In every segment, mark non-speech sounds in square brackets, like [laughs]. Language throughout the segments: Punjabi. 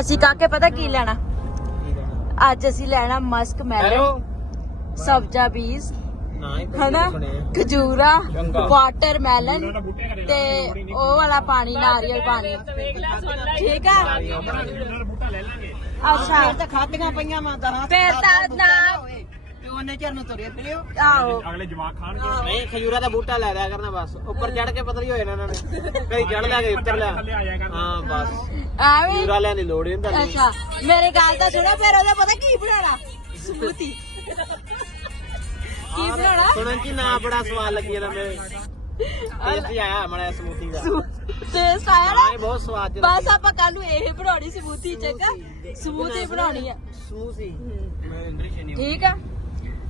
ਅਸੀਂ ਕਾਕੇ ਪਤਾ ਕੀ ਲੈਣਾ? ਅੱਜ ਅਸੀਂ ਲੈਣਾ ਮਸਕ ਮੈਲਨ ਸਬਜ਼ਾ ਬੀਜ ਹੀ ਹਨਾ? ਖਜੂਰਾ ਚੰਗਾ। ਵਾਟਰਮੈਲਨ ਤੇ ਉਹ ਵਾਲਾ ਪਾਣੀ ਨਾਰੀਅਲ ਪਾਣੀ। ਠੀਕ ਆ? ਅੱਛਾ। ਤਾਂ ਖਾਧੀਆਂ ਪਈਆਂ ਮੈਂ ਦਰਾਂ ਫੇਰ ਤਾਂ ਨਾ ਤੇ ਉਹਨੇ ਚਿਰ ਨੂੰ ਤੁਰੇ ਫਿਰਿਓ ਆਹੋ। ਅਗਲੇ ਜਵਾਕ ਖਾਣਗੇ। ਨਹੀਂ ਖਜੂਰਾ ਦਾ ਬੂਟਾ ਲੈ ਲਿਆ ਕਰਨਾ ਬਸ। ਉੱਪਰ ਚੜ ਕੇ ਪਤਲੀ ਹੋ ਜਾਣਾ ਇਹਨਾਂ ਨੇ। ਕਈ ਚੜ ਲਿਆ ਕਈ ਉੱਤਰ ਲਿਆ। ਹਾਂ ਬਸ। ਐਵੇਂ ਖਜੂਰਾ ਲੈਣ ਦੀ ਲੋੜ ਹੀ ਨਹੀਂ ਅੱਛਾ ਮੇਰੀ ਗੱਲ ਤਾਂ ਸੁਣੋ ਫਿਰ ਉਹਦਾ ਪਤਾ ਕੀ ਬਣਾਉਣਾ? ਸਮੂਥੀ ਕੀ ਬਣਾਉਣਾ? ਸੁਣਨ ਹੀ ਨਾ ਬੜਾ ਸਵਾਦ ਲੱਗੀ ਜਾਂਦਾ ਮੇਰੇ ਟੇਸਟ ਆਇਆ ਮੜਾ ਸਮੂਥੀ ਦਾ। ਟੇਸਟ ਆਇਆ ਨਾ? ਬਹੁਤ ਸਵਾਦ ਬਸ ਆਪਾਂ ਕੱਲ ਨੂੰ ਇਹ ਬਣਾਉਣੀ ਸਮੂਥੀ ਚੰਗਾ? ਸਮੂਥੀ ਬਣਾਉਣੀ ਆ। ਸਮੂਥੀ। ਮੈਂ ਇੰਗਲਿਸ਼ ਨਹੀਂ ਠੀਕ ਆ।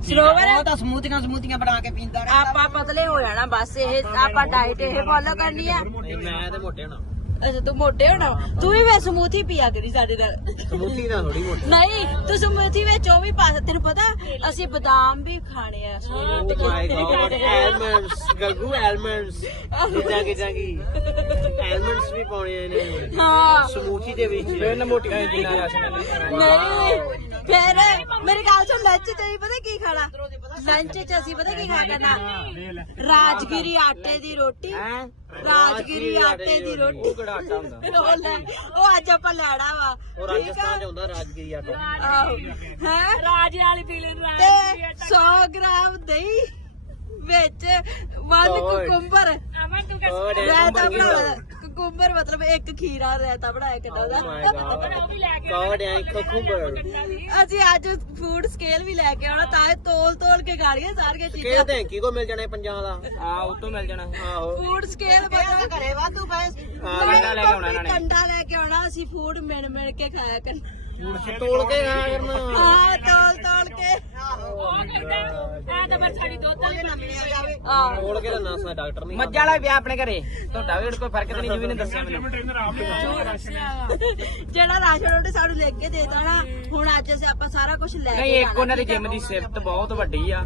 ਸਰੋਵਰ ਉਹ ਤਾਂ ਸਮੂਥੀਆਂ ਸਮੂਥੀਆਂ ਬਣਾ ਕੇ ਪੀਂਦਾ ਰਹਿੰਦਾ। ਆਪਾਂ ਪਤਲੇ ਹੋ ਜਾਣਾ ਬਸ ਇਹ ਆਪਾਂ ਡਾਈਟ ਇਹ ਫੋਲੋ ਕਰਨੀ ਆ। ਮੈਂ ਤੇ ਮੋਟੇ ਹੋਣਾ। ਅੱਛਾ ਤੂੰ ਮੋਟੇ ਹੋਣਾ? ਤੂੰ ਵੀ ਵੇ ਸਮੂਥੀ ਪੀਆ ਕਰੀ ਸਾਡੇ ਨਾਲ। ਸਮੂਥੀ ਨਾਲ ਥੋੜੀ ਮੋਟੀ। ਨਹੀਂ ਤੂੰ ਸਮੂਥੀ ਵਿੱਚ ਉਹ ਵੀ ਪਾ ਤੈਨੂੰ ਪਤਾ ਅਸੀਂ ਬਦਾਮ ਵੀ ਖਾਣੇ ਆ। ਓ ਮਾਈ ਗॉड ਐਲਮੰਡਸ ਗਲਗੂ ਐਲਮੰਡਸ ਕਿਦਾਂ ਕਿਦਾਂ ਕੀ? ਐਲਮੰਡਸ ਵੀ ਪਾਉਣੇ ਆ ਇਹਨੇ। ਹਾਂ। ਸਮੂਥੀ ਦੇ ਵਿੱਚ। ਇਹਨਾਂ ਮੋਟੀਆਂ ਜਿੰਨਾ ਰਾਸ਼ਨ ਨਹੀਂ ਫਿਰ ਮੇਰੀ ਗੱਲ ਸੁਣ ਲੰਚ ਚ ਅਸੀਂ ਪਤਾ ਕੀ ਖਾਣਾ? ਲੰਚ ਚ ਅਸੀਂ ਪਤਾ ਕੀ ਖਾ ਕਰਨਾ? ਰਾਜਗੀਰੀ ਆਟੇ ਦੀ ਰੋਟੀ। ਰਾਜਗੀਰੀ ਆਟੇ ਦੀ ਰੋਟੀ। ਉਹ ਕਿਹੜਾ ਆਟਾ ਹੁੰਦਾ? ਉਹ ਲੈ ਉਹ ਅੱਜ ਆਪਾਂ ਲੈਣਾ ਵਾ। ਉਹ ਰਾਜਸਥਾਨ ਚ ਹੁੰਦਾ ਰਾਜਗੀਰੀ ਆਟਾ। ਆਹੋ। ਹੈ? ਰਾਜ ਵਾਲੀ ਪੀਲੇ ਤੇ 100 ਗ੍ਰਾਮ ਦਹੀਂ ਵਿੱਚ ਵਨ ਓਏ। ਕੁਕੁੰਬਰ ਓਏ ਰਾਇਤਾ ਬਣਾਉਣਾ। ਕੁਕੁੰਬਰ ਮਤਲਬ ਇੱਕ ਖੀਰਾ ਰਾਇਤਾ ਬਣਾਇਆ ਕਿੱਡਾ Oh ਉਹਦਾ ਗॉड ਐ ਕੁਕੁੰਬਰ ਅਸੀਂ ਅੱਜ ਫੂਡ ਸਕੇਲ ਵੀ ਲੈ ਕੇ ਆਉਣਾ ਤਾਂ ਇਹ ਤੋਲ ਤੋਲ ਕੇ ਗਾਲੀਆਂ ਸਾਰੀਆਂ ਚੀਜ਼ਾਂ। ਥੈਂਕੀ ਕੋ ਮਿਲ ਜਾਣਾ ਪੰਜਾਂ ਦਾ? ਆ ਉਹ ਤੋਂ ਮਿਲ ਜਾਣਾ। ਆਹੋ। ਫੂਡ ਸਕੇਲ ਬਣਾ ਘਰੇ ਵਾਧੂ ਪਏ ਹਾਂ ਕੰਡਾ ਲੈ ਕੇ ਆਉਣਾ ਇਹਨਾਂ ਨੇ। ਕੰਡਾ ਲੈ ਕੇ ਆਉਣਾ ਅਸੀਂ ਫੂਡ ਮਿਣ ਮਿਣ ਕੇ ਖਾਇਆ ਕਰਨਾ। ਤੋਲ ਕੇ ਖਾਇਆ ਕਰਨਾ। ਹਾਂ ਤੋਲ ਤੋਲ ਕੇ। ਆਹ ਤੋਲ ਕੇ ਤਾਂ ਨਾਸਾ ਡਾਕਟਰ ਨਹੀਂ ਮੱਝਾਂ ਵਾਲਾ ਵਿਆਹ ਆਪਣੇ ਘਰੇ। ਤੁਹਾਡਾ ਵੀ ਕੋਈ ਫ਼ਰਕ ਤਾਂ ਨਹੀਂ ਜਿਵੇਂ ਨੇ ਦੱਸਿਆ ਮੈਨੂੰ। ਜਿਹੜਾ ਰਾਸ਼ਨ ਉਹਨੇ ਸਾਨੂੰ ਲਿਖ ਕੇ ਦੇ ਦੇਣਾ ਹੁਣ ਅੱਜ ਅਸੀਂ ਆਪਾਂ ਸਾਰਾ ਕੁਝ ਲੈ ਨਹੀਂ ਕੇ ਇੱਕ ਉਹਨਾਂ ਦੀ ਜਿਮ ਦੀ ਸਿਫਤ ਬਹੁਤ ਵੱਡੀ ਆ।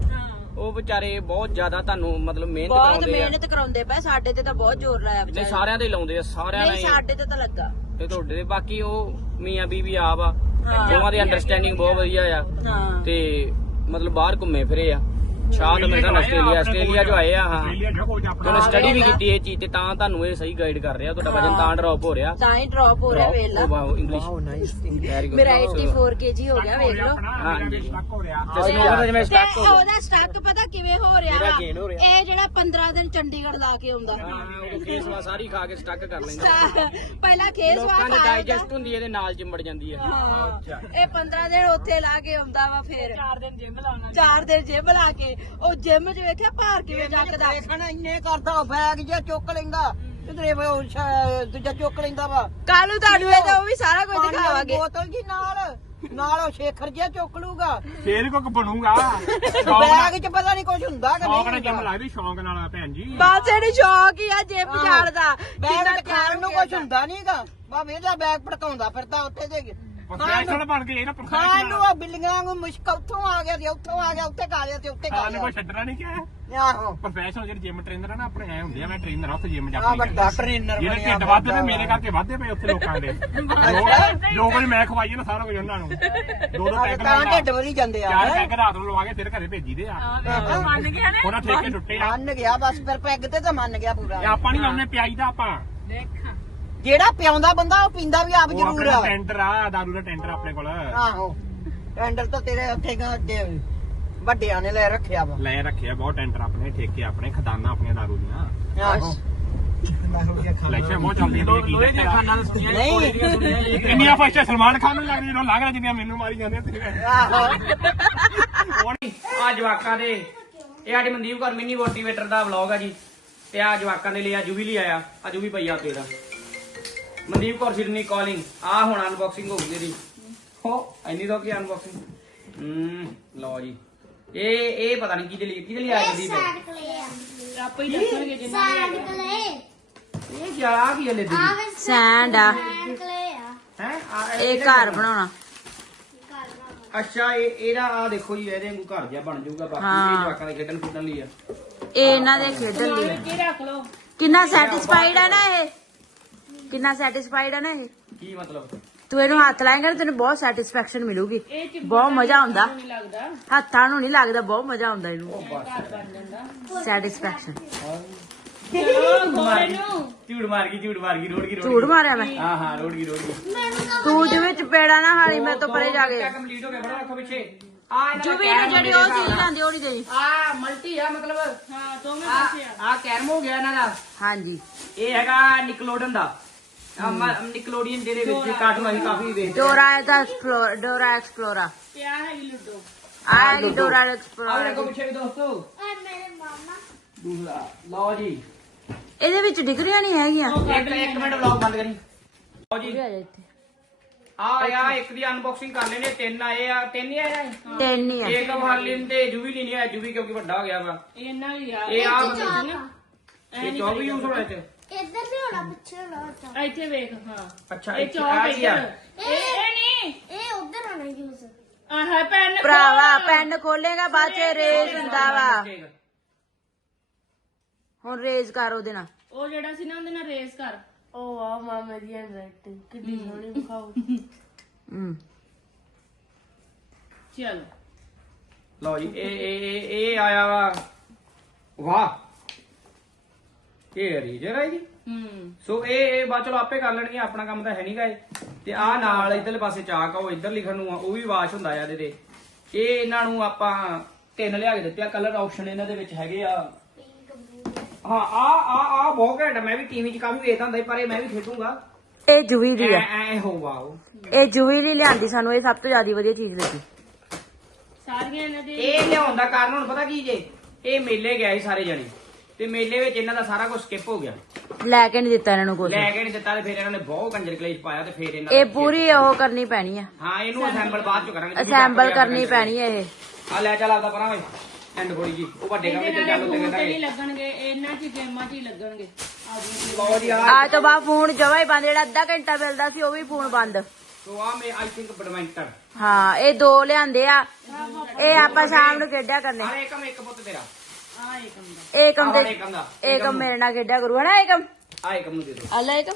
ਉਹ ਵਿਚਾਰੇ ਬਹੁਤ ਜ਼ਿਆਦਾ ਤੁਹਾਨੂੰ ਮਤਲਬ ਮਿਹਨਤ ਬਹੁਤ ਕਰਾਉਂਦੇ ਆ। ਮਿਹਨਤ ਕਰਾਉਂਦੇ ਪਏ ਸਾਡੇ ਤੇ ਤਾਂ ਬਹੁਤ ਜ਼ੋਰ ਲਾਇਆ ਵਿਚਾਰੇ। ਸਾਰਿਆਂ ਦੇ ਲਾਉਂਦੇ ਆ ਸਾਰਿਆਂ ਨਹੀਂ ਨੇ ਸਾਡੇ ਤੇ ਤਾਂ ਲੱਗਾ। ਤੇ ਤੁਹਾਡੇ ਦੇ ਬਾਕੀ ਉਹ ਮੀਆਂ ਬੀਬੀ ਆਪ ਆ। ਹਾਂ। ਦੋਵਾਂ ਦੀ ਅੰਡਰਸਟੈਂਡਿੰਗ ਬਹੁਤ ਵਧੀਆ ਆ। ਹਾਂ। ਤੇ ਮਤਲਬ ਬਾਹਰ ਘੁੰਮੇ ਫਿਰੇ ਆ। ਸ਼ਾਇਦ ਮੇਰੇ ਨਾਲ ਆਸਟ੍ਰੇਲੀਆ ਆਸਟ੍ਰੇਲੀਆ ਜੋ ਆਏ ਆ ਹਾਂ। ਆਸਟ੍ਰੇਲੀਆ ਆਪਣਾ ਸਟੱਡੀ ਵੀ ਕੀਤੀ ਇਹ ਚੀਜ਼ ਤੇ ਤਾਂ ਤੁਹਾਨੂੰ ਇਹ ਸਹੀ ਗਾਈਡ ਕਰ ਰਿਹਾ ਤੁਹਾਡਾ ਵਜਨ ਤਾਂ ਡ੍ਰੌਪ ਹੋ ਰਿਹਾ। ਤਾਂ ਹੀ ਡ੍ਰੌਪ ਹੋ ਰਿਹਾ ਵੇਖ ਲਾ। Wow English nice very good ਮੇਰਾ 84 kg ਹੋ ਗਿਆ ਵੇਖ ਲਓ। ਹਾਂਜੀ। ਸਟਕ ਹੋ ਰਿਹਾ। ਤੇ ਸਨੋਵਰ ਜਿਵੇਂ ਤੇ ਸਟਕ ਹੋ ਉਹਦਾ ਸਟੱਕ ਪਤਾ ਕਿਵੇਂ ਹੋ ਰਿਹਾ? ਮੇਰਾ ਹੋ। ਇਹ ਜਿਹੜਾ 15 ਦਿਨ ਚੰਡੀਗੜ੍ਹ ਲਾ ਕੇ ਆਉਂਦਾ। ਹਾਂ ਉਹ ਕੇਸਵਾ ਸਾਰੀ ਖਾ ਕੇ ਸਟਕ ਕਰ ਲੈਂਦਾ। ਪਹਿਲਾਂ ਖੇਸ ਲੋਕਾਂ ਦੀ ਡਾਈਜੈਸਟ ਹੁੰਦੀ ਹੈ ਇਹਦੇ ਨਾਲ ਚਿੰਬੜ ਜਾਂਦੀ ਹੈ। ਹਾਂ। ਇਹ 15 ਦਿਨ ਉੱਥੇ ਲਾ ਕੇ ਆਉਂਦਾ ਵਾ ਫੇਰ। 4 ਦਿਨ ਜਿਮ ਲਾਉਣਾ। 4 ਦਿਨ ਜਿਮ ਲਾ ਕੇ। ਉਹ ਜਿਮ 'ਚ ਵੇਖਿਆ ਭਾਰ ਕਿਵੇਂ ਚੱਕਦਾ? ਦੇਖਣਾ ਇੰਨੇ ਕਰਦਾ ਬੈਗ ਜਿਹਾ ਚੁੱਕ ਲੈਂਦਾ। ਕਿਧਰੇ ਉਹ ਸ਼ਾ- ਦੂਜਾ ਚੁੱਕ ਲੈਂਦਾ ਵਾ। ਕੱਲ ਨੂੰ ਤੁਹਾਨੂੰ ਇਹ ਤਾਂ ਉਹ ਵੀ ਸਾਰਾ ਕੁਝ ਪਾਣੀ ਵਾਲੀ ਦਿਖਾਵਾਂਗੇ। ਬੋਤਲ ਜੀ ਨਾਲ। ਨਾਲ ਉਹ ਸ਼ੇਖਰ ਜਿਹਾ ਚੁੱਕ ਲੂਗਾ। ਫੇਰ ਕੋ ਬਣੂਗਾ। ਬੈਗ 'ਚ ਪਤਾ ਨਹੀਂ ਕੁਝ ਹੁੰਦਾ ਕਿ ਸ਼ੌਂਕ ਨਾਲ ਨਹੀਂ ਜਿਮ ਹੁੰਦਾ। ਲੱਗਦੀ ਸ਼ੌਂਕ ਨਾਲ ਭੈਣ ਜੀ। ਬਸ ਇਹਨੂੰ ਸ਼ੌਕ ਹੀ ਆ ਜਿਮ ਜਾਣ ਦਾ। ਬੈਗ 'ਚ ਖਾਣ ਨੂੰ ਕੁਝ ਹੁੰਦਾ ਨਹੀਂਗਾ ਬਾਬੇ ਇਹਦਾ ਬੈਗ ਭੜਕਾਉਂਦਾ ਫਿਰਦਾ ਉੱਥੇ ਦੇ ਪ੍ਰੋਫੈਸ਼ਨਲ ਬਣ ਕੇ ਇਹ ਨਾ ਖਾਣ ਨੂੰ ਪ੍ਰੋਫੈਸ਼ਨਲ ਆ ਬਿੱਲੀਆਂ ਨੂੰ ਮੁਸ਼ਕ ਉੱਥੋਂ ਆ ਗਿਆ ਤੇ ਉੱਥੋਂ ਆ ਗਿਆ ਉੱਥੇ ਖਾ ਲਿਆ ਤੇ ਉੱਥੇ ਖਾ ਖਾਣ ਨੂੰ ਕੋਈ ਲਿਆ ਛੱਡਣਾ ਨਹੀਂ ਕਿਹਾ ਆਹੋ। ਪ੍ਰੋਫੈਸ਼ਨਲ ਜਿਹੜੇ ਜਿਮ ਟ੍ਰੇਨਰ ਆ ਨਾ ਆਪਣੇ ਐ ਹੁੰਦੇ ਆ ਮੈਂ ਟ੍ਰੇਨਰ ਆ ਉੱਥੇ ਜਿਮ ਜਾ ਆ। ਵੱਡਾ ਟ੍ਰੇਨਰ ਜਿਹੜੇ ਬਣਿਆ ਢਿੱਡ ਵੱਧਦੇ ਨੇ ਮੇਰੇ ਕਰਕੇ ਵੱਧਦੇ ਪਏ ਉੱਥੇ ਲੋਕਾਂ ਦੇ। ਜੋ- ਜੋ ਕੁਝ ਮੈਂ ਖਵਾਈਏ ਨਾ ਸਾਰਾ ਕੁਝ ਉਹਨਾਂ ਨੂੰ। ਦੋ ਦੋ ਪੈਗ ਤਾਂ ਢਿੱਡ ਵਧੀ ਜਾਂਦੇ ਆ। ਚਾਰ ਪੈਗ ਰਾਤ ਨੂੰ ਲਵਾ ਕੇ ਫਿਰ ਘਰੇ ਭੇਜੀ ਦੇ ਆ। ਮੰਨ ਗਿਆ ਨਾ। ਉਹਨਾਂ ਠੇਕੇ ਟੁੱਟੇ ਆ। ਮੰਨ ਗਿਆ ਬਸ ਫਿਰ ਪੈਗ ਤੇ ਤਾਂ ਮੰਨ ਗਿਆ ਪੂਰਾ। ਇਹ ਆਪਾਂ ਨਹੀਂ ਲਾਉਨੇ ਪਿਆਈ ਦਾ ਆਪਾਂ। ਜਿਹੜਾ ਪਿਆਉਂਦਾ ਬੰਦਾ ਉਹ ਪੀਂਦਾ ਵੀ ਆਪ ਜ਼ਰੂਰ ਆਪਣਾ ਆ। ਟੈਂਡਰ ਆ ਦਾਰੂ ਦਾ ਟੈਂਡਰ ਆਪਣੇ ਕੋਲ। ਆਹੋ। ਹੈਂਡਲ ਤਾਂ ਤੇਰੇ ਉੱਥੇ ਗਾ ਅੱਗੇ ਵੱਡਿਆਂ ਨੇ ਲੈ ਰੱਖਿਆ ਵਾ। ਲੈ ਰੱਖਿਆ ਬਹੁਤ ਟੈਂਡਰ ਆਪਣੇ ਠੇਕੇ ਆਪਣੇ ਖਦਾਨਾ ਆਪਣੀਆਂ ਦਾਰੂ ਦੀਆਂ। ਆਹੋ। ਲੈਸ਼ਾਂ ਬਹੁਤ ਚੱਲਦੀਆਂ ਨੇ ਕੀ ਦੇਖਿਆ ਨਹੀਂ। [laughs] ਇੰਨੀਆਂ ਫਾਇਸ਼ਾਂ ਸਲਮਾਨ ਖਾਨ ਨੂੰ ਲੱਗਦੀ ਜਦੋਂ ਲੱਗ ਰਿਹਾ ਜਿੰਨੀਆਂ ਮੈਨੂੰ ਮਾਰੀ ਜਾਂਦੇ ਤੇ ਆਹੋ। [laughs] ਆ ਜਵਾਕਾਂ ਦੇ ਇਹ ਸਾਡੀ ਮਨਦੀਪ ਕੌਰ ਮਿੰਨੀ ਮੋਟੀਵੇਟਰ ਦਾ ਵਲੌਗ ਆ ਜੀ। ਤੇ ਆ ਜਵਾਕਾਂ ਦੇ ਲਈ ਆ ਲਈ ਆਇਆ ਆ ਤੇਰਾ ਮਨਦੀਪ ਕੌਰ ਸਿਡਨੀ ਕਾਲਿੰਗ ਆ ਹੁਣ ਅਨਬਾਕਸਿੰਗ ਹੋਊਗੀ ਇਹਦੀ। ਹੋ ਇੰਨੀ ਤੋਂ ਕੀ ਅਨਬਾਕਸਿੰਗ ਹੂੰ ਲਓ ਜੀ। ਇਹ ਇਹ ਪਤਾ ਨਹੀਂ ਕਿਹਦੇ ਲਈ ਕਿਹਦੇ ਲਈ ਆਇਆ ਇਹ? ਆਪੇ ਹੀ ਦੱਸਣਗੇ ਜਿੰਨਾ ਇਹ ਕੀ ਆ। ਕੀ ਲੈ ਦੀਦੀ ਸੈਂਡ ਆ। ਹੈ? ਇਹ ਘਰ ਬਣਾਉਣਾ। ਅੱਛਾ ਇਹ ਇਹਦਾ ਆ ਦੇਖੋ ਜੀ ਇਹਦੇ ਵਾਂਗੂ ਘਰ ਜਿਹਾ ਬਣ ਜਾਊਗਾ। ਬਾਕੀ ਹਾਂ। ਇਹ ਜਵਾਕਾਂ ਦੇ ਖੇਡਣ ਖੁੱਡਣ ਲਈ ਆ। ਇਹ ਇਹਨਾਂ ਦੇ ਖੇਡਣ ਲਈ ਕਿੰਨਾ ਸੈਟੀਸਫਾਈਡ ਆ ਨਾ ਇਹ? ਕਿੰਨਾ ਸੈਟੀਸਫਾਈਡ ਆ ਨਾ ਇਹ? ਕੀ ਮਤਲਬ? ਤੂੰ ਇਹਨੂੰ ਹੱਥ ਲਾਏਂਗਾ ਨਾ ਤੈਨੂੰ ਬਹੁਤ ਸੈਟੀਸਫੈਕਸ਼ਨ ਮਿਲੂਗੀ। ਇਹ ਬਹੁਤ ਮਜ਼ਾ ਆਉਂਦਾ। ਨਹੀਂ ਲੱਗਦਾ। ਹੱਥਾਂ ਨੂੰ ਨਹੀਂ ਲੱਗਦਾ ਬਹੁਤ ਮਜ਼ਾ ਆਉਂਦਾ ਇਹਨੂੰ। ਘਰ ਬਣ ਜਾਂਦਾ। ਸੈਟੀਸਫੈਕਸ਼ਨ ਚਲੋ ਝੂੜ ਮਾਰ ਗਈ ਝੂੜ ਮਾਰ ਗਈ ਰੋੜ ਗਈ ਰੋੜ ਝੂੜ ਮਾਰਿਆ ਮੈਂ? ਹਾਂ ਹਾਂ ਰੋੜ ਗਈ ਰੋੜ ਗਈ। ਤੂੰ ਜਿਵੇਂ ਚਪੇੜਾ ਨਾ ਹਾਲੀ ਮੈਂ ਤੋਂ ਪਰੇ ਜਾ ਕੇ। ਕੰਪਲੀਟ ਹੋ ਗਿਆ ਬੜਾ ਰੱਖੋ ਪਿੱਛੇ। ਆ ਜੁਬੀ ਨੂੰ ਜਿਹੜੀ ਉਹ ਚੀਜ਼ ਲਾਂਦੀ ਉਹ ਨਹੀਂ ਦੇਣੀ ਆ ਮਲਟੀ ਆ ਮਤਲਬ। ਹਾਂ ਦੋਵੇਂ ਪਾਸੇ ਆ। ਆ ਕੈਰਮ ਹੋ ਗਿਆ ਇਹਨਾਂ ਦਾ। ਹਾਂਜੀ। ਇਹ ਹੈਗਾ ਨਿਕਲੋਡਨ ਦਾ। ਨਿਕਲੋਡੀਅਨ ਜਿਹਦੇ ਵਿੱਚ ਕਾਰਟੂਨ ਅਸੀਂ ਕਾਫੀ ਦੇਖਦੇ ਡੋਰਾ ਦਾ ਐਕਸਪਲੋਰ ਡੋਰਾ ਐਕਸਪਲੋਰਾ। ਤੇ ਆ ਹੈਗੀ ਲੁੱਡੋ। ਆ ਹੈਗੀ ਡੋਰਾ ਆ ਦੇਖੋ ਐਕਸਪਲੋਰਾ ਪਿੱਛੇ ਵੀ ਦੋਸਤੋ। ਦੂਸਰਾ। ਲਓ ਜੀ। ਇਹਦੇ ਵਿੱਚ ਡਿਗਰੀਆਂ ਨਹੀਂ ਹੈਗੀਆਂ। ਇੱਕ ਇੱਕ ਮਿੰਟ ਵਲੌਗ ਬੰਦ ਕਰੀ। ਲਓ ਜੀ। ਆ ਜਾ ਇੱਥੇ। ਆ ਆ ਇੱਕ ਦੀ ਅਨਬਾਕਸਿੰਗ ਕਰ ਲੈਨੇ ਤਿੰਨ ਆਏ ਆ। ਤਿੰਨ ਹੀ ਆਏ ਆ? ਤਿੰਨ ਹੀ ਆ। ਇੱਕ ਹਾਲਿਨ ਤੇ ਜੂਵੀ ਨਹੀਂ ਆਇਆ ਜੂਵੀ ਕਿਉਂਕਿ ਵੱਡਾ ਹੋ ਗਿਆ ਵਾ। ਇਹਨਾਂ ਵੀ ਆ। ਇਹ ਆ ਇਹ ਚੌਵੀ ਯੂਜ਼ ਹੋਣਾ ਇੱਥੇ। ਇੱਧਰ ਵੀ ਹੋਣਾ ਪਿੱਛੇ ਹੋਣਾ ਉੱਧਰ। ਇੱਥੇ ਵੇਖ ਹਾਂ। ਅੱਛਾ ਇਹ ਇੱਥੇ ਚੌਕ ਆ ਕੀ ਆ ਇੱਧਰ। ਇਹ ਇਹ ਨਹੀਂ। ਇਹ ਉੱਧਰ ਹੋਣਾ ਯੂਜ਼ ਆ ਹੈ ਪੈਨ ਭਰਾਵਾ ਪੈਨ ਖੋਲੇਗਾ ਬਾਅਦ ਚ ਰੇਜ਼ ਹੁੰਦਾ ਵਾ। ਹੁਣ ਰੇਜ਼ ਕਰ ਉਹਦੇ ਨਾਲ। ਉਹ ਜਿਹੜਾ ਸੀ ਨਾ ਉਹਦੇ ਨਾਲ ਰੇਸ ਕਰ। ਓ ਵਾਹ ਮਾਮਾ ਦੀ ਹੈਂਡਰਾਈਟਿੰਗ ਕਿੰਨੀ ਸੋਹਣੀ ਵਿਖਾਓ। ਹਮ ਚਲੋ। ਲਓ ਜੀ ਇਹ ਇਹ ਇਹ- ਇਹ ਆਇਆ ਵਾ। ਵਾਹ। ਇਹ ਰੀਜਰ ਹੈ ਜੀ। ਹੂੰ। ਸੋ ਇਹ ਇਹ ਬਾਅਦ ਚਲੋ ਆਪੇ ਕਰ ਲੈਣਗੇ ਆਪਣਾ ਕੰਮ ਤਾਂ ਹੈ ਨਹੀਂਗਾ ਇਹ ਤੇ ਆ ਨਾਲ ਇਧਰਲੇ ਪਾਸੇ ਚਾਕ ਆ ਉਹ ਇੱਧਰ ਲਿਖਣ ਨੂੰ ਆ ਉਹ ਵੀ ਵਾਸ਼ ਹੁੰਦਾ ਆ ਇਹਦੇ ਤੇ। ਇਹ ਇਹਨਾਂ ਨੂੰ ਆਪਾਂ ਤਿੰਨ ਲਿਆ ਕੇ ਦਿੱਤੇ ਆ ਕਲਰ ਆਪਸ਼ਨ ਇਹਨਾਂ ਦੇ ਵਿੱਚ ਹੈਗੇ ਆ। ਹਾਂ ਆ ਆ ਆ ਬਹੁਤ ਘੈਂਟ ਆ। ਮੈਂ ਵੀ ਟੀਵੀ 'ਚ ਕਾਫੀ ਵੇਖਦਾ ਹੁੰਦਾ ਸੀ, ਪਰ ਇਹ ਮੈਂ ਵੀ ਖੇਡੂੰਗਾ। ਇਹ ਜੁਵੀ ਦੀ ਐ ਆ। ਐ ਹੋ ਵਾਓ। ਇਹ ਜੁਵੀ ਦੀ ਲਿਆਂਦੀ ਸਾਨੂੰ ਇਹ ਸਭ ਤੋਂ ਜ਼ਿਆਦਾ ਵਧੀਆ ਚੀਜ਼ ਲੱਗੀ। ਸਾਰੀਆਂ ਇਹਨਾਂ ਦੇ ਇਹ ਲਿਆਉਣ ਦਾ ਕਾਰਨ ਹੁਣ ਪਤਾ ਕੀ ਜੇ? ਇਹ ਮੇਲੇ ਗਏ ਸੀ ਸਾਰੇ ਜਣੇ। ਤੇ ਮੇਲੇ ਵਿੱਚ ਇਹਨਾਂ ਦਾ ਸਾਰਾ ਕੁਝ ਸਕਿਪ ਹੋ ਗਿਆ। ਲੈ ਕੇ ਨਹੀਂ ਦਿੱਤਾ ਇਹਨਾਂ ਨੂੰ ਕੁਝ ਲੈ ਕੇ ਨਹੀਂ ਦਿੱਤਾ ਤੇ ਫਿਰ ਇਹਨਾਂ ਨੇ ਬਹੁਤ ਕੰਜਰ ਕਲੇਸ਼ ਪਾਇਆ ਤੇ ਫਿਰ ਇਹਨਾਂ ਇਹ ਦਾ- ਪੂਰੀ ਉਹ ਕਰਨੀ ਪੈਣੀ ਆ। ਹਾਂ ਇਹਨੂੰ ਅਸੈਂਬਲ ਬਾਅਦ ਚ ਕਰਾਂਗੇ ਅਸੈਂਬਲ ਕਰਨੀ ਪੈਣੀ ਆ ਇਹ। ਆ ਲੈ ਚੱਲ ਆਪਦਾ ਪਰਾਂ ਓਏ ਐਂਡ ਬੋੜੀ ਜੀ। ਉਹ ਵੱਡੇ ਕੰਮ ਇਹਦੇ ਤੇ ਨਾਲ ਚੱਲ ਉੱਤੇ ਫੋਨ ਤੇ ਨਹੀਂ ਕਹਿੰਦਾ ਲੱਗਣਗੇ ਇਹਨਾਂ 'ਚ ਗੇਮਾਂ 'ਚ ਹੀ ਲੱਗਣਗੇ। ਆ ਜੀ ਲਓ ਜੀ ਆ ਤੋਂ ਬਾਅਦ ਫੋਨ ਜਵਾ ਹੀ ਬੰਦ ਜਿਹੜਾ ਅੱਧਾ ਘੰਟਾ ਮਿਲਦਾ ਸੀ ਉਹ ਵੀ ਫੋਨ ਬੰਦ। ਸੋ ਆ ਮੈਂ ਆਈ ਥਿੰਕ ਬੈਡਮਿੰਟਨ ਹਾਂ ਇਹ ਦੋ ਲਿਆਂਦੇ ਆ। ਇਹ ਆਪਾਂ ਸ਼ਾਮ ਨੂੰ ਖੇਡਿਆ ਕਰਨੇ। ਆਲੇ ਇੱਕ ਪੁੱਤ ਤੇਰਾ। ਆ ਇੱਕ ਹੁੰਦਾ ਏਕਮ ਆਹ ਤੇ ਏਕਮ ਦਾ। ਏਕਮ ਮੇਰੇ ਨਾਲ ਖੇਡਿਆ ਕਰੂ ਹਨਾ ਏਕਮ? ਆ ਏਕਮ ਨੂੰ ਦੇ ਦੋ ਅੱਲਾ ਏਕਮ।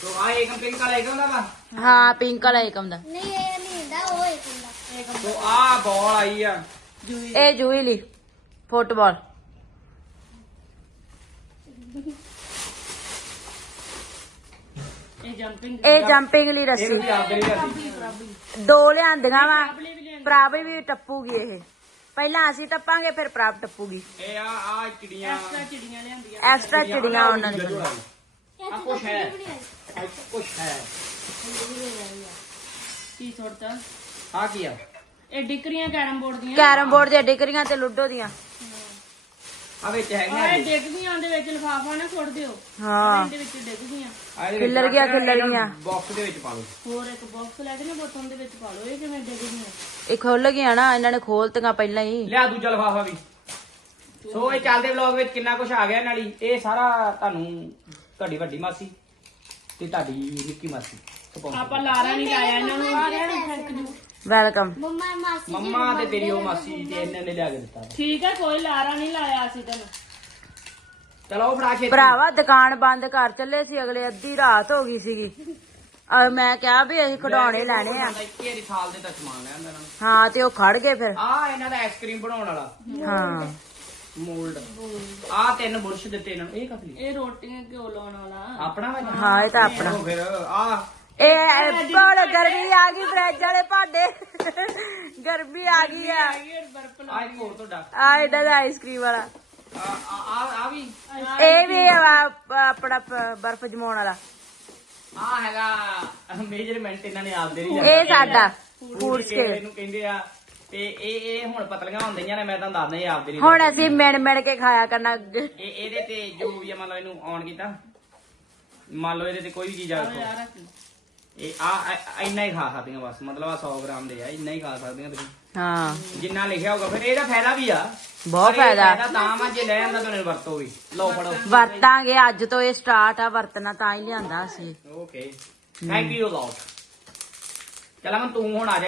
ਸੋ ਆ ਏਕਮ ਪਿੰਕ ਵਾਲਾ ਏਕਮ ਦਾ ਵਾ? ਹਾਂ ਪਿੰਕ ਵਾਲਾ ਏਕਮ ਦਾ। ਨਹੀਂ ਇਹ ਨਹੀਂ ਹੁੰਦਾ ਉਹ ਇੱਕ ਹੁੰਦਾ ਸੋ ਆ ਬਾਲ ਆਈ ਆ। ਇਹ ਜੂਈ ਲਈ ਫੁੱਟਬਾਲ। ਇਹ ਜੰਪਿੰਗ ਇਹ ਜੰਪਿੰਗ ਲਈ ਇਹ ਰੱਸੀ ਵੀ ਆਪ ਦੇ ਲਈ ਕਰਦੀ ਦੋ ਲਿਆਂਦੀਆਂ ਵਾ ਪ੍ਰਾਪ ਵੀ ਟੱਪੂਗੀ ਇਹ। ਪਹਿਲਾਂ ਅਸੀਂ ਟੱਪਾਂਗੇ ਫਿਰ ਪ੍ਰਾਪ ਟੱਪੂਗੀ। ਇਹ ਆ ਆ ਚਿੜੀਆਂ। ਐਕਸਟਰਾ ਚਿੜੀਆਂ ਲਿਆਂਦੀਆਂ। ਐਕਸਟਰਾ ਚਿੜੀਆਂ ਉਹਨਾਂ ਨੇ ਆ ਕੁਛ ਹੈ। ਆ ਕੁਛ ਹੈ। ਕੀ ਸੁੱਟਦਾ ਆ ਕੀ ਆ? ਇਹ ਡਿਕਰੀਆਂ ਕੈਰਮ ਬੋਰਡ ਦੀਆਂ। ਕੈਰਮ ਬੋਰਡ ਦੀਆਂ ਡਿਕਰੀਆਂ ਤੇ ਲੁੱਡੋ ਦੀਆਂ। ਆ ਵਿੱਚ ਹੈਗੀਆਂ ਆਏ ਜੀ। ਗਈਆਂ ਉਹਦੇ ਵਿੱਚ ਲਿਫਾਫਾ ਨਾ ਸੁੱਟ ਦਿਓ। ਹਾਂ। ਇਹਦੇ ਵਿੱਚ ਡਿੱਗ ਗਈਆਂ। ਖਿੱਲਰ ਗਿਆ, ਖਿੱਲਰ ਇਹਨਾਂ ਨੂੰ ਗਿਆ। ਬਾਕਸ ਦੇ ਵਿੱਚ ਪਾ ਲਓ ਹੋਰ ਇੱਕ ਬਾਕਸ ਲੈ ਕੇ ਨਾ ਬੋਤਲ ਦੇ ਵਿੱਚ ਪਾ ਲਓ ਇਹ ਕਿਵੇਂ ਡਿੱਗ ਗਈਆਂ। ਇਹ ਖੁੱਲ ਗਿਆ ਨਾ ਇਹਨਾਂ ਨੇ ਖੋਲਤੀਆਂ ਪਹਿਲਾਂ ਹੀ। ਲਿਆ ਦੂਜਾ ਲਫਾਫਾ ਵੀ। ਸੋ ਇਹ ਚੱਲਦੇ ਵਲੌਗ ਵਿੱਚ ਕਿੰਨਾ ਕੁਝ ਆ ਗਿਆ ਨਾਲੀ ਇਹ ਸਾਰਾ ਤੁਹਾਨੂੰ ਤੁਹਾਡੀ ਵੱਡੀ ਮਾਸੀ ਤੇ ਤੁਹਾਡੀ ਨਿੱਕੀ ਮਾਸੀ ਆਪਾਂ ਲਾਰਾ ਨਹੀਂ ਲਾਇਆ ਇਹਨਾਂ ਨੂੰ ਆ ਰਿਹਾ ਥੈਂਕ ਯੂ ਵੈਲਕਮ। ਮੰਮਾ ਮਾਸੀ ਮੰਮਾ ਤੇ ਤੇਰੀ ਉਹ ਮਾਸੀ ਤੇ ਇਹਨਾਂ ਨੇ ਲਿਆ ਕੇ ਦਿੱਤਾ। ਠੀਕ ਹੈ ਕੋਈ ਲਾਰਾ ਨਹੀਂ ਲਾਇਆ ਅਸੀਂ ਤੈਨੂੰ। ਚਲੋ ਫੜਾ ਕੇ ਭਰਾਵਾ ਦੁਕਾਨ ਬੰਦ ਕਰ ਚੱਲੇ ਸੀ ਅਗਲੇ ਅੱਧੀ ਰਾਤ ਹੋ ਗਈ ਸੀਗੀ। ਅਹ ਮੈਂ ਕਿਹਾ ਵੀ ਅਸੀਂ ਖਿਡੌਣੇ ਲੈਣੇ ਆ। ਇੱਕੇ ਵਾਰੀ ਸਾਲ ਦੇ ਤੱਕ ਸਮਾਨ ਲੈ ਆਂਦਾ ਨਾ ਹਾਂ ਤੇ ਉਹ ਖੜ ਗਏ ਫਿਰ। ਆ ਇਹਨਾਂ ਦਾ ਆਈਸਕ੍ਰੀਮ ਬਣਾਉਣ ਵਾਲਾ। ਹਾਂ। ਮੋਲਡ ਆ ਤਿੰਨ ਬੁਰਸ਼ ਦਿੱਤੇ ਇਹਨਾਂ ਨੂੰ। ਇਹ ਕਸਲੀ ਇਹ ਰੋਟੀਆਂ ਘਿਓ ਲਾਉਣ ਵਾਲਾ? ਆਪਣਾ ਵਾ ਹਾਂ ਇਹ ਤਾਂ ਆਪਣਾ। ਉਹ ਫਿਰ ਆ। ਇਹ ਕੋਲ ਗਰਮੀ ਆ ਗਈ ਫਰਿੱਜ ਵਾਲੇ ਭਾਂਡੇ। ਗਰਮੀ ਆ ਗਈ ਆ। ਇਹ ਬਰਫ ਆ ਇੱਕ ਹੋਰ ਤੁਹਾਡਾ। ਆ ਇਹਦਾ ਦਾ ਆਈਸਕ੍ਰੀਮ ਵਾਲਾ। ਆ ਆ ਆ ਵੀ। ਇਹ ਵੀ ਆ- ਆਪਣਾ ਪ- ਬਰਫ਼ ਜਮਾਉਣ ਵਾਲਾ। ਆ ਹੈਗਾ ਮੇਜਰਮੈਂਟ ਇਹਨਾਂ ਨੇ ਆਪਦੇ ਨਹੀਂ ਇਹ ਸਾਡਾ ਫੂਡ ਸਕੇਲ ਇਹਨੂੰ ਕਹਿੰਦੇ ਆ ਤੇ ਇਹ ਇਹ ਹੁਣ ਪਤਲੀਆਂ ਹੁੰਦੀਆਂ ਨੇ ਮੈਂ ਤੁਹਾਨੂੰ ਦੱਸਦਾ ਇਹ ਆਪਦੇ ਲਈ ਹੁਣ ਅਸੀਂ ਮਿਣ ਮਿਣ ਕੇ ਖਾਇਆ ਕਰਨਾ। ਇਹ ਇਹਦੇ ਤੇ ਜੋ ਵੀ ਆ, ਮੰਨ ਲਓ ਇਹਨੂੰ ਔਨ ਕੀਤਾ। ਮੰਨ ਲਓ ਇਹਦੇ ਤੇ ਕੋਈ ਵੀ ਚੀਜ਼ ਆ ਯਾਰ ਰੱਖੋ ਇਹ ਆ ਆ- ਇੰਨਾ ਹੀ ਖਾ ਸਕਦੀਆਂ ਬਸ ਮਤਲਬ ਆ 100 ਗ੍ਰਾਮ ਦੇ ਆ ਇੰਨਾ ਹੀ ਖਾ ਸਕਦੀਆਂ ਤੁਸੀਂ। ਹਾਂ। ਜਿੰਨਾ ਲਿਖਿਆ ਹੋਊਗਾ ਫਿਰ ਇਹਦਾ ਫਾਇਦਾ ਵੀ ਆ। ਬਹੁਤ ਪਰ ਇਹ ਫਾਇਦਾ। ਤਾਂ ਵਾ ਜੇ ਲੈ ਆਂਦਾ ਤੁਹਾਨੂੰ ਵਰਤੋ ਵੀ। ਲਓ ਫੜੋ। ਵਰਤਾਂਗੇ ਅੱਜ ਤੋਂ ਇਹ ਸਟਾਰਟ ਆ ਵਰਤਣਾ ਤਾਂ ਹੀ ਲਿਆਂਦਾ ਅਸੀਂ। ਓਕੇ ਥੈਂਕ ਯੂ ਲੋਟ ਚਲ ਅਮਨ ਤੂੰ ਹੁਣ ਆ ਜਾ।